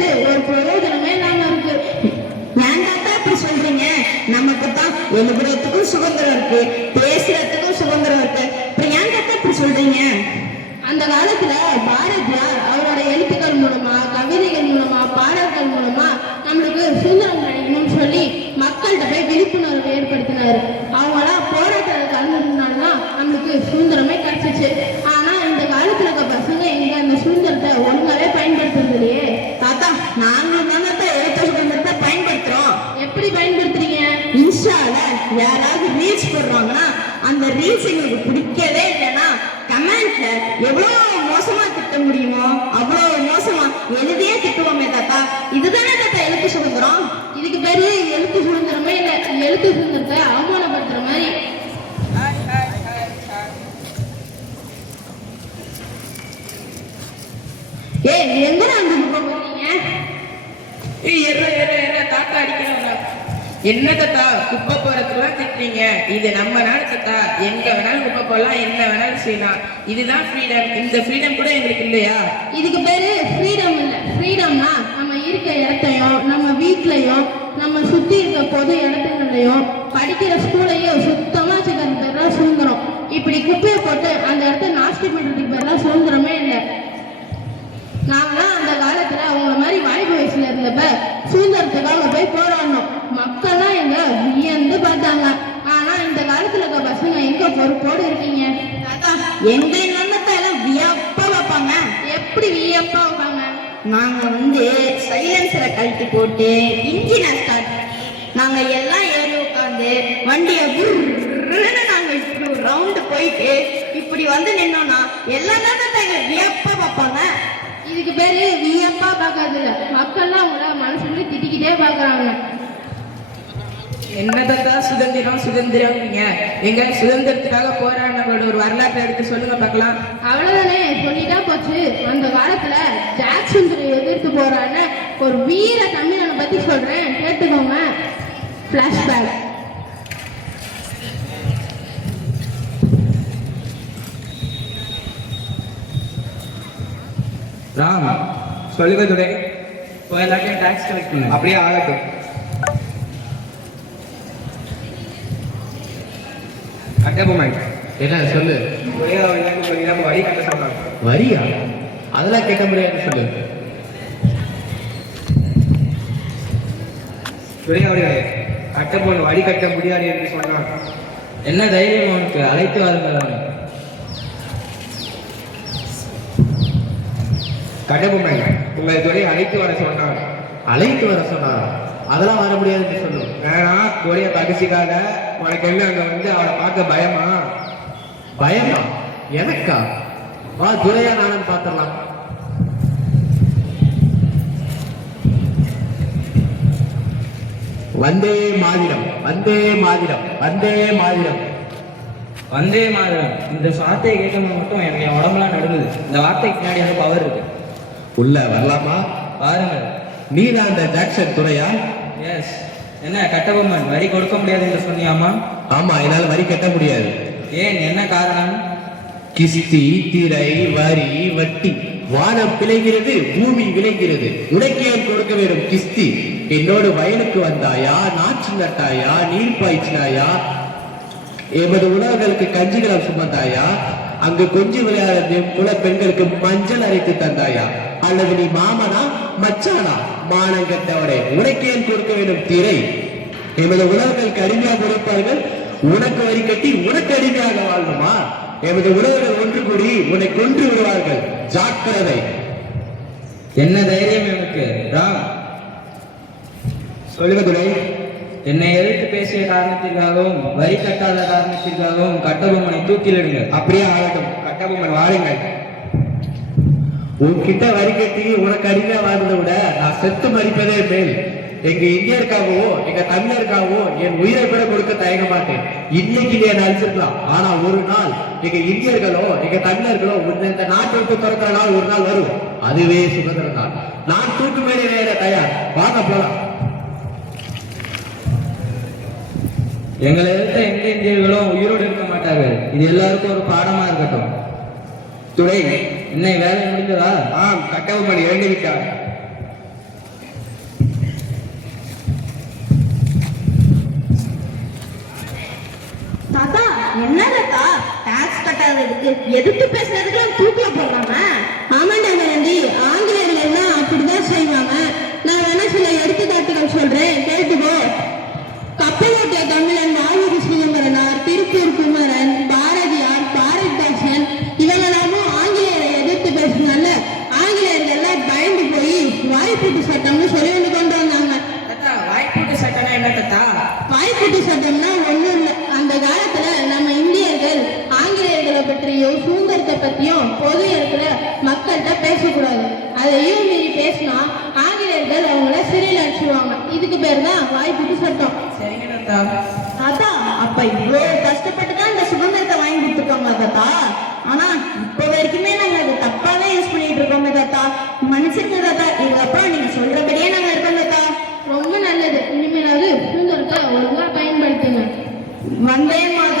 படிச்சு ஒரு பிரயோஜனமே இல்லாம இருக்கு. ஏன் தாத்தா இப்படி சொல்றீங்க? நமக்கு தான் எழுதுறதுக்கும் சுதந்திரம் இருக்கு, பேசுறதுக்கும் சுதந்திரம் இருக்கு. அப்புறம் ஏன் தாத்தா இப்படி சொல்றீங்க? அந்த காலத்துல பாரதியார் அவரோட எழுத்துக்கள் மூலமா, கவிதைகள் மூலமா, பாடல்கள் மூலமா நம்மளுக்கு சுதந்திரம் கிடைக்கணும்னு சொல்லி மக்கள்கிட்ட போய் விழிப்புணர்வு ஏற்படுத்தினாரு. அவங்களாம் போராட்டத்தில் கலந்துனால்தான் நம்மளுக்கு சுதந்திரமே கிடைச்சிச்சு. ஆனா இந்த காலத்துல இருக்க பசங்க எங்க அந்த சுதந்திரத்தை ஒழுங்காவே பயன்படுத்துறது இல்லையே. தாத்தா, நாங்களும் தான் எழுத்து சுதந்திரத்தை பயன்படுத்துறோம். எப்படி பயன்படுத்துறீங்க? இன்ஸ்டால யாராவது ரீல்ஸ் போடுறாங்கன்னா அந்த ரீல்ஸ் எங்களுக்கு பிடிக்கவே இல்லைன்னா கமெண்ட்ல எவ்வளவு மோசமா திட்ட முடியுமோ அவ்வளவு மோசமா எழுதியே திட்டுவோமே தாத்தா. இதுதானே தாத்தா எழுத்து சுதந்திரம்? இதுக்கு பேரு எழுத்து சுதந்திரமே இல்லை, எழுத்து சுதந்திரத்தை அவமானப்படுத்துற மாதிரி. எங்க அங்க போறீங்க? தாத்தா அடிக்கிறவங்க என்ன தாத்தா குப்பை போறதுலாம் திட்டுறீங்க? இது நம்ம நாடு தாத்தா, எங்க வேணாலும் குப்பை போடலாம், என்ன வேணாலும் செய்யலாம். இதுதான் ஃப்ரீடம். இந்த ஃப்ரீடம் கூட எங்களுக்கு இல்லையா? இதுக்கு பேரு ஃப்ரீடம் இல்ல. ஃப்ரீடம்னா நம்ம இருக்க இடத்தையும், நம்ம வீட்லயும், நம்ம சுத்தி இருக்க பொது இடத்துங்களையும், படிக்கிற ஸ்கூலையும் சுத்தமா வச்சுக்கிறது பேர் தான் சுதந்திரம். இப்படி குப்பையை போட்டு அந்த இடத்த நாஸ்தி பண்றதுக்கு பேர் தான் சுதந்திரமே இல்லை. நாங்களாம் அந்த காலத்துல அவங்கள மாதிரி வாய்ப்பு வயசுல இருந்தப்ப சுதந்திரத்துக்காக போய் போராடணும். மக்கள்லாம் எங்க வியந்து பார்த்தாங்க. ஆனா இந்த காலத்துல இருக்க பசங்க எங்க பொறுப்போடு இருக்கீங்க? தாத்தா, எங்க இல்லத்தை எல்லாம் வியப்பா வைப்பாங்க. எப்படி வியப்பா வைப்பாங்க? நாங்க சைலன்சரை கழட்டி போட்டு இன்ஜினை ஸ்டார்ட் பண்ணி நாங்க எல்லாம் ஏறி உட்காந்து வண்டியை நாங்க ரவுண்டு போயிட்டு இப்படி நின்னோம்னா எல்லாம் தான் தாத்தா எங்களை வியப்பா பார்ப்பாங்க. இதுக்கு பேரு வியப்பா பார்க்கறது இல்ல, மக்கள்லாம் அவங்கள மனசுல திட்டிக்கிட்டே பாக்குறாங்க. என்ன தாத்தா சுதந்திரம் சுதந்திரம்? எங்க சுதந்திரத்துக்காக போராடினவங்களோட ஒரு வரலாற்றை எடுத்து சொல்லுங்க பார்க்கலாம். அவ்வளவுதானே, சொல்லிட்டா போச்சு. அந்த காலத்துல ஜாக்சன் எதிர்த்து போறான ஒரு வீர தமிழனை பத்தி சொல்றேன், கேட்டுக்கோங்க. பிளாஷ்பேக். ராம், சொல்லுங்க துரை. எல்லாத்தையும் டாக்ஸ் கலெக்ட் பண்ணு. அப்படியே ஆகட்டும். கட்டபொம்மன் என்ன சொல்லு. வரி கட்ட சொல்றாங்க. வரியா? அதெல்லாம் கேட்க முடியாது, சொல்லு. துரை அவர்களே, கட்டபொம்மன் வரி கட்ட முடியாது என்று சொன்னான். என்ன தைரியம் உனக்கு? அழைத்து வாருங்கள். கட்டபொம்மன் உங்களை துறை அழைத்து வர சொன்னான். அழைத்து வர சொன்னா? அதெல்லாம் வர முடியாதுன்னு சொல்லு. வேணா, துறைய பகிர்ச்சிக்காத. உனக்கு என்ன அங்க அவளை பார்க்க பயமா? பயமா? எனக்கா? வா, துரையா நானும் பார்த்துடலாம். வந்தே மாதிரம், வந்தே மாதிரம், வந்தே மாதிரம். வந்தே மாதிரம் இந்த வார்த்தையை கேட்கும்போது மட்டும் எனக்கு என் உடம்புலாம் நடுங்குது. இந்த வார்த்தைக்கு பின்னாடி எனக்கு பவர் இருக்கு. உள்ள வரலாமா? பாருங்கள். நீ தான் அந்த ஜாக்சன் துரையா? எஸ். என்ன கட்டபொம்மன் வரி கொடுக்க முடியாது என்று சொன்னியாமா? ஆமா, என்னால வரி கட்ட முடியாது. ஏன், என்ன காரணம்? கிஸ்தி, திரை, வரி, வட்டி. வானம் பிழைகிறது, பூமி விளைகிறது. உனக்கே கொடுக்க வேண்டும் கிஸ்தி. என்னோடு வயலுக்கு வந்தாயா, நாற்று நட்டாயா, நீர் பாய்ச்சினாயா, எமது உணவுகளுக்கு கஞ்சிகளை சுமந்தாயா, அங்கு கொஞ்சம் விளையாட குல பெண்களுக்கு மஞ்சள் அரைத்து தந்தாயா, அல்லது நீ மாமனா மச்சானா? மானங்கட்டவரே, உனக்கே கொடுக்க வேண்டும் திரை. எமது உணவுகளுக்கு அடிமையாக கொடுப்பார்கள், உனக்கு வரி கட்டி உனக்கு அடிமையாக வாழணுமா? எமது உறவுகள் ஒன்று கூடி உன்னை கொன்று விடுவார்கள், ஜாக்கிரதை. என்ன தைரியம் எனக்கு? ராம், சொல்லுங்க துரை. என்னை எதிர்த்து பேசிய காரணத்திற்காகவும் வரி கட்டாத காரணத்திற்காகவும் கட்டபொம்மனை தூக்கிலிடுங்க. அப்படியே ஆகட்டும். கட்டபொம்மன் வாருங்கள். உன்கிட்ட வரி கட்டி உனக்கு அடிமையா வாழ்ந்ததை விட நான் செத்து மறிப்பதே மேல். எங்க இந்தியருக்காகவோ எங்க தமிழருக்காகவோ என் உயிரை கூட கொடுக்க தயங்க மாட்டேன். இன்னைக்கு நீ என்ன அழிச்சிருக்கலாம், ஆனா ஒரு நாள் எங்க இந்தியர்களோ எங்க தமிழர்களோ இந்த நாட்டை விட்டு துறக்கிற நாள் ஒரு நாள் வரும். அதுவே சுதந்திர நாள். நான் தூக்கு மேலே வேற தயார். வாங்க போலாம். எங்களை எடுத்த எந்த இந்தியர்களும் உயிரோடு இருக்க மாட்டார்கள். இது எல்லாருக்கும் ஒரு பாடமா இருக்கட்டும். துரை, என்னை வேலை முடிந்ததா? ஆம், கட்டபொம்மன் இறந்து விட்டார். பேசாததுக்கு எதிர்த்து பேசுறதுக்குலாம் தூக்கில போடுறாங்க. ஆமாண்டா நந்தி, ஆங்கிலேயர்கள்னா அப்படிதான் செய்வாங்க. நான் வேணா சில எடுத்துக்காட்டுகள் சொல்றேன், கேட்டுக்கோ. கப்பலோட்டிய தமிழன் நாகூர் சிதம்பரனார், திருப்பூர் குமரன், பாரதியார், பாரதிதாசன் இவங்களாமும் ஆங்கிலேயரை எதிர்த்து பேசினால ஆங்கிலேயர்கள்லாம் பயந்து போய் வாய்ப்பூட்டு சட்டம்னு சொல்லி ஒன்று கொண்டு வந்தாங்க. தாத்தா வாய்ப்பூட்டு சட்டம்னா என்ன தாத்தா? வாய்ப்பூட்டு சட்டம்னா ஒண்ணும் இல்லை. அந்த காலத்துல நம்ம இந்தியர்கள் ஆங்கிலேயர்களை பற்றியும் சுதந்திரத்தை பத்தியும் பொது இடத்துல மக்கள்கிட்ட பேசக்கூடாது. அதையும் மீறி பேசினா ஆங்கிலேயர்கள் அவங்கள சிறையில் அடிச்சுடுவாங்க. இதுக்கு பேர் தான் வாய்ப்பூட்டு சட்டம். சரிங்க தாத்தா. தாத்தா அப்ப இவ்வளோ கஷ்டப்பட்டு தான் இந்த சுதந்திரத்தை வாங்கி கொடுத்துருக்கோங்க தாத்தா. ஆனா இப்போ வரைக்குமே நாங்க அதை தப்பாவே யூஸ் பண்ணிட்டு இருக்கோங்க தாத்தா. மன்னிச்சிருங்க தாத்தா, இதுக்கப்புறம் நீங்க சொல்றபடியே நாங்க இருக்கோம் தாத்தா. ரொம்ப நல்லது. இனிமேலாவது சுதந்திரத்தை ஒழுங்கா பயன்படுத்துங்க. வந்தே மாதரம்.